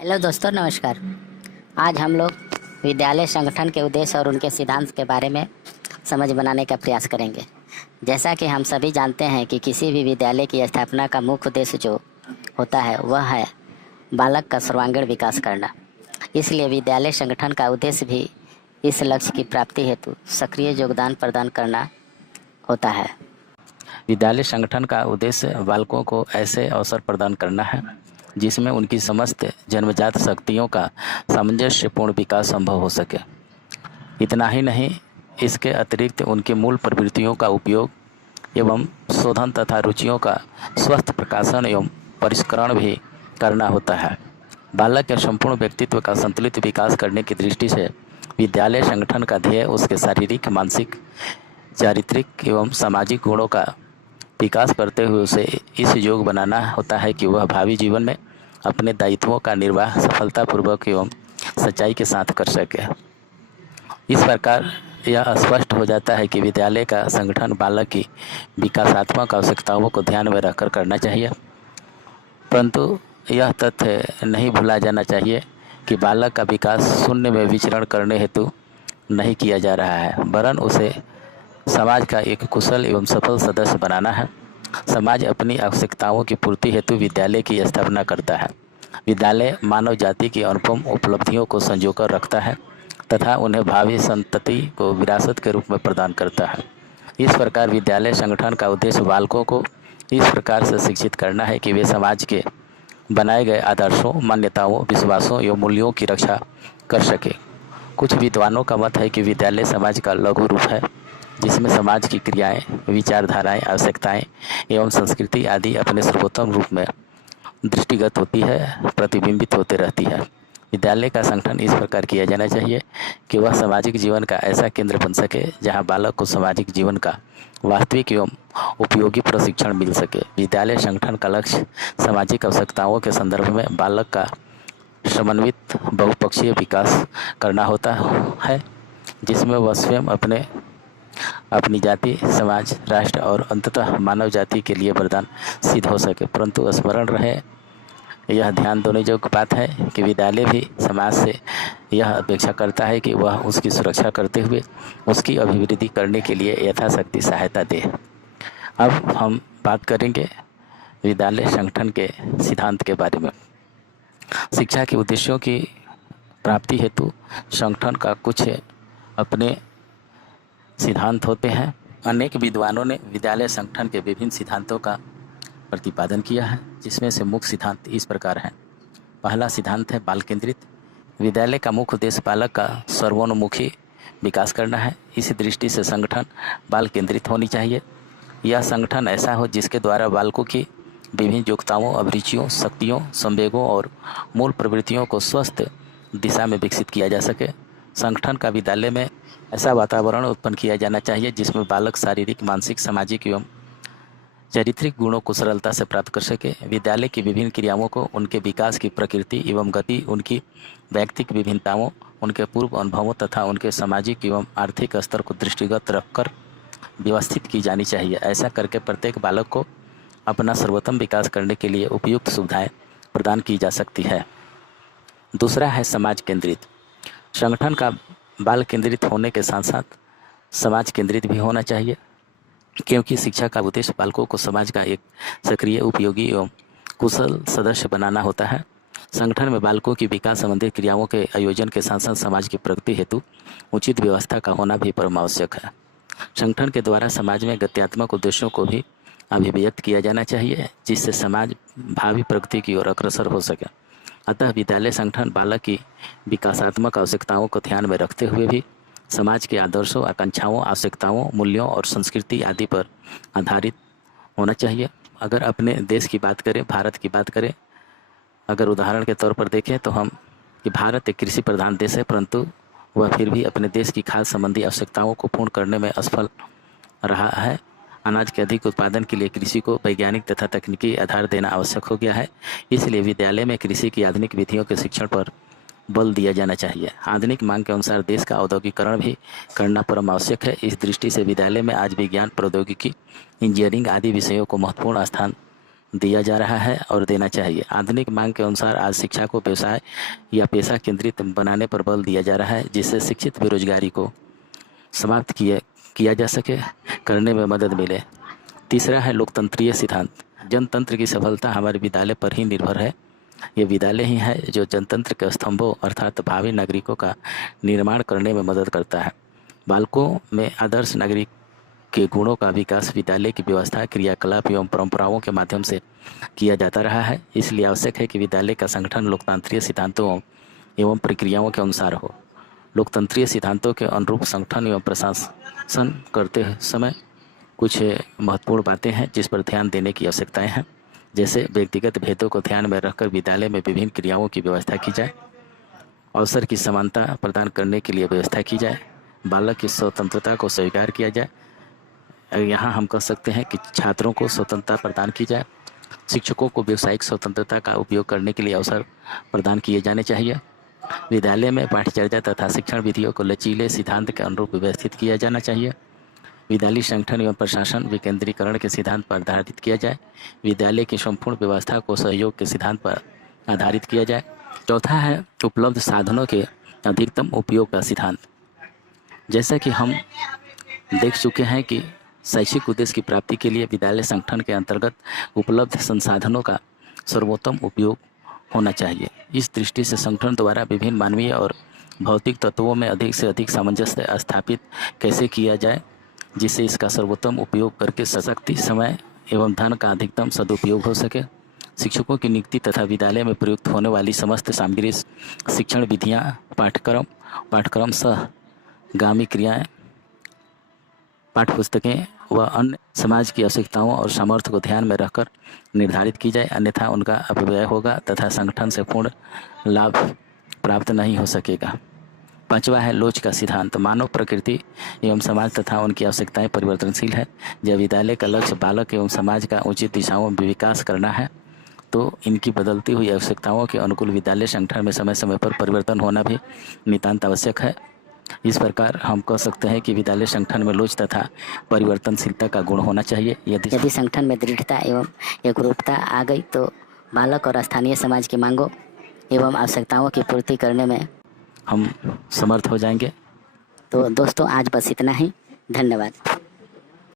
Hello दोस्तों, नमस्कार। आज हम लोग विद्यालय संगठन के उद्देश्य और उनके सिद्धांत के बारे में समझ बनाने का प्रयास करेंगे। जैसा कि हम सभी जानते हैं कि किसी भी विद्यालय की स्थापना का मुख्य उद्देश्य जो होता है वह है बालक का सर्वांगीण विकास करना। इसलिए विद्यालय संगठन का उद्देश्य भी इस लक्ष्य की प्राप्ति हेतु सक्रिय योगदान प्रदान करना होता है। विद्यालय संगठन का उद्देश्य बालकों को ऐसे अवसर प्रदान करना है जिसमें उनकी समस्त जन्मजात शक्तियों का सामंजस्यपूर्ण विकास संभव हो सके। इतना ही नहीं, इसके अतिरिक्त उनकी मूल प्रवृत्तियों का उपयोग एवं शोधन तथा रुचियों का स्वस्थ प्रकाशन एवं परिष्करण भी करना होता है। बालक के संपूर्ण व्यक्तित्व का संतुलित विकास करने की दृष्टि से विद्यालय संगठन का ध्येय उसके शारीरिक, मानसिक, चारित्रिक एवं सामाजिक गुणों का विकास करते हुए उसे इस योग्य बनाना होता है कि वह भावी जीवन में अपने दायित्वों का निर्वाह सफलतापूर्वक एवं सच्चाई के साथ कर सके। इस प्रकार यह स्पष्ट हो जाता है कि विद्यालय का संगठन बालक की विकासात्मक आवश्यकताओं को ध्यान में रखकर करना चाहिए, परंतु यह तथ्य नहीं भूला जाना चाहिए कि बालक का विकास शून्य में विचरण करने हेतु नहीं किया जा रहा है, वरन उसे समाज का एक कुशल एवं सफल सदस्य बनाना है। समाज अपनी आवश्यकताओं की पूर्ति हेतु विद्यालय की स्थापना करता है। विद्यालय मानव जाति की अनुपम उपलब्धियों को संजोकर रखता है तथा उन्हें भावी संतति को विरासत के रूप में प्रदान करता है। इस प्रकार विद्यालय संगठन का उद्देश्य बालकों को इस प्रकार से शिक्षित करना है कि वे समाज के बनाए गए आदर्शों, मान्यताओं, विश्वासों एवं मूल्यों की रक्षा कर सके। कुछ विद्वानों का मत है कि विद्यालय समाज का लघु रूप है जिसमें समाज की क्रियाएं, विचारधाराएं, आवश्यकताएं एवं संस्कृति आदि अपने सर्वोत्तम रूप में दृष्टिगत होती है, प्रतिबिंबित होते रहती है। विद्यालय का संगठन इस प्रकार किया जाना चाहिए कि वह सामाजिक जीवन का ऐसा केंद्र बन सके जहां बालक को सामाजिक जीवन का वास्तविक एवं उपयोगी प्रशिक्षण मिल सके। विद्यालय संगठन का लक्ष्य सामाजिक आवश्यकताओं के संदर्भ में बालक का समन्वित बहुपक्षीय विकास करना होता है, जिसमें वह स्वयं अपनी जाति, समाज, राष्ट्र और अंततः मानव जाति के लिए वरदान सिद्ध हो सके। परंतु स्मरण रहे, यह ध्यान देने योग्य बात है कि विद्यालय भी समाज से यह अपेक्षा करता है कि वह उसकी सुरक्षा करते हुए उसकी अभिवृद्धि करने के लिए यथाशक्ति सहायता दे। अब हम बात करेंगे विद्यालय संगठन के सिद्धांत के बारे में। शिक्षा के उद्देश्यों की प्राप्ति हेतु संगठन का कुछ अपने सिद्धांत होते हैं। अनेक विद्वानों ने विद्यालय संगठन के विभिन्न सिद्धांतों का प्रतिपादन किया है, जिसमें से मुख्य सिद्धांत इस प्रकार हैं। पहला सिद्धांत है बाल केंद्रित। विद्यालय का मुख्य उद्देश्य बालक का सर्वोन्मुखी विकास करना है। इसी दृष्टि से संगठन बाल केंद्रित होनी चाहिए। यह संगठन ऐसा हो जिसके द्वारा बालकों की विभिन्न योग्यताओं, अभिरुचियों, शक्तियों, संवेगों और मूल प्रवृत्तियों को स्वस्थ दिशा में विकसित किया जा सके। संगठन का विद्यालय में ऐसा वातावरण उत्पन्न किया जाना चाहिए जिसमें बालक शारीरिक, मानसिक, सामाजिक एवं चारित्रिक गुणों को सरलता से प्राप्त कर सके। विद्यालय की विभिन्न क्रियाओं को उनके विकास की प्रकृति एवं गति, उनकी व्यक्तिगत विभिन्नताओं, उनके पूर्व अनुभवों तथा उनके सामाजिक एवं आर्थिक स्तर को दृष्टिगत रखकर व्यवस्थित की जानी चाहिए। ऐसा करके प्रत्येक बालक को अपना सर्वोत्तम विकास करने के लिए उपयुक्त सुविधाएं प्रदान की जा सकती है। दूसरा है समाज केंद्रित। संगठन का बाल केंद्रित होने के साथ साथ समाज केंद्रित भी होना चाहिए, क्योंकि शिक्षा का उद्देश्य बालकों को समाज का एक सक्रिय, उपयोगी एवं कुशल सदस्य बनाना होता है। संगठन में बालकों की विकास संबंधी क्रियाओं के आयोजन के साथ साथ समाज की प्रगति हेतु उचित व्यवस्था का होना भी परम आवश्यक है। संगठन के द्वारा समाज में गत्यात्मक उद्देश्यों को भी अभिव्यक्त किया जाना चाहिए, जिससे समाज भावी प्रगति की ओर अग्रसर हो सके। अतः विद्यालय संगठन बालक की विकासात्मक आवश्यकताओं को ध्यान में रखते हुए भी समाज के आदर्शों, आकांक्षाओं, आवश्यकताओं, मूल्यों और संस्कृति आदि पर आधारित होना चाहिए। अगर अपने देश की बात करें, भारत की बात करें, अगर उदाहरण के तौर पर देखें तो हम कि भारत एक कृषि प्रधान देश है, परंतु वह फिर भी अपने देश की खाद्य संबंधी आवश्यकताओं को पूर्ण करने में असफल रहा है। अनाज के अधिक उत्पादन के लिए कृषि को वैज्ञानिक तथा तकनीकी आधार देना आवश्यक हो गया है। इसलिए विद्यालय में कृषि की आधुनिक विधियों के शिक्षण पर बल दिया जाना चाहिए। आधुनिक मांग के अनुसार देश का औद्योगिकरण भी करना परम आवश्यक है। इस दृष्टि से विद्यालय में आज विज्ञान, प्रौद्योगिकी, इंजीनियरिंग आदि विषयों को महत्वपूर्ण स्थान दिया जा रहा है और देना चाहिए। आधुनिक मांग के अनुसार आज शिक्षा को व्यवसाय या पेशा केंद्रित बनाने पर बल दिया जा रहा है, जिससे शिक्षित बेरोजगारी को समाप्त किया जा सके, करने में मदद मिले। तीसरा है लोकतंत्रीय सिद्धांत। जनतंत्र की सफलता हमारे विद्यालय पर ही निर्भर है। ये विद्यालय ही है जो जनतंत्र के स्तंभों अर्थात भावी नागरिकों का निर्माण करने में मदद करता है। बालकों में आदर्श नागरिक के गुणों का विकास विद्यालय की व्यवस्था, क्रियाकलाप एवं परंपराओं के माध्यम से किया जाता रहा है। इसलिए आवश्यक है कि विद्यालय का संगठन लोकतांत्रिक सिद्धांतों एवं प्रक्रियाओं के अनुसार हो। लोकतंत्रीय सिद्धांतों के अनुरूप संगठन एवं प्रशासन करते समय कुछ महत्वपूर्ण बातें हैं जिस पर ध्यान देने की आवश्यकताएं हैं। जैसे व्यक्तिगत भेदों को ध्यान में रखकर विद्यालय में विभिन्न क्रियाओं की व्यवस्था की जाए, अवसर की समानता प्रदान करने के लिए व्यवस्था की जाए, बालक की स्वतंत्रता को स्वीकार किया जाए। यहाँ हम कह सकते हैं कि छात्रों को स्वतंत्रता प्रदान की जाए, शिक्षकों को व्यावसायिक स्वतंत्रता का उपयोग करने के लिए अवसर प्रदान किए जाने चाहिए। विद्यालय में पाठ्यचर्या तथा शिक्षण विधियों को लचीले सिद्धांत के अनुरूप व्यवस्थित किया जाना चाहिए। विद्यालय संगठन एवं प्रशासन विकेंद्रीकरण के सिद्धांत पर आधारित किया जाए। विद्यालय की संपूर्ण व्यवस्था को सहयोग के सिद्धांत पर आधारित किया जाए। चौथा है उपलब्ध साधनों के अधिकतम उपयोग का सिद्धांत। जैसा कि हम देख चुके हैं कि शैक्षिक उद्देश्य की प्राप्ति के लिए विद्यालय संगठन के अंतर्गत उपलब्ध संसाधनों का सर्वोत्तम उपयोग होना चाहिए। इस दृष्टि से संगठन द्वारा विभिन्न मानवीय और भौतिक तत्वों में अधिक से अधिक सामंजस्य स्थापित कैसे किया जाए, जिससे इसका सर्वोत्तम उपयोग करके शक्ति, समय एवं धन का अधिकतम सदुपयोग हो सके। शिक्षकों की नियुक्ति तथा विद्यालय में प्रयुक्त होने वाली समस्त सामग्री, शिक्षण विधियाँ, पाठ्यक्रम सहगामी क्रियाएँ, पाठ्यपुस्तकें व अन्य समाज की आवश्यकताओं और सामर्थ्य को ध्यान में रखकर निर्धारित की जाए, अन्यथा उनका अपव्यय होगा तथा संगठन से पूर्ण लाभ प्राप्त नहीं हो सकेगा। पांचवा है लोच का सिद्धांत। मानव प्रकृति एवं समाज तथा उनकी आवश्यकताएं परिवर्तनशील है। जब विद्यालय का लक्ष्य बालक एवं समाज का उचित दिशाओं में विकास करना है, तो इनकी बदलती हुई आवश्यकताओं के अनुकूल विद्यालय संगठन में समय समय पर परिवर्तन होना भी नितांत आवश्यक है। इस प्रकार हम कह सकते हैं कि विद्यालय संगठन में लोच तथा परिवर्तनशीलता का गुण होना चाहिए। यदि संगठन में दृढ़ता एवं एकरूपता आ गई तो बालक और स्थानीय समाज की मांगों एवं आवश्यकताओं की पूर्ति करने में हम समर्थ हो जाएंगे। तो दोस्तों, आज बस इतना ही। धन्यवाद।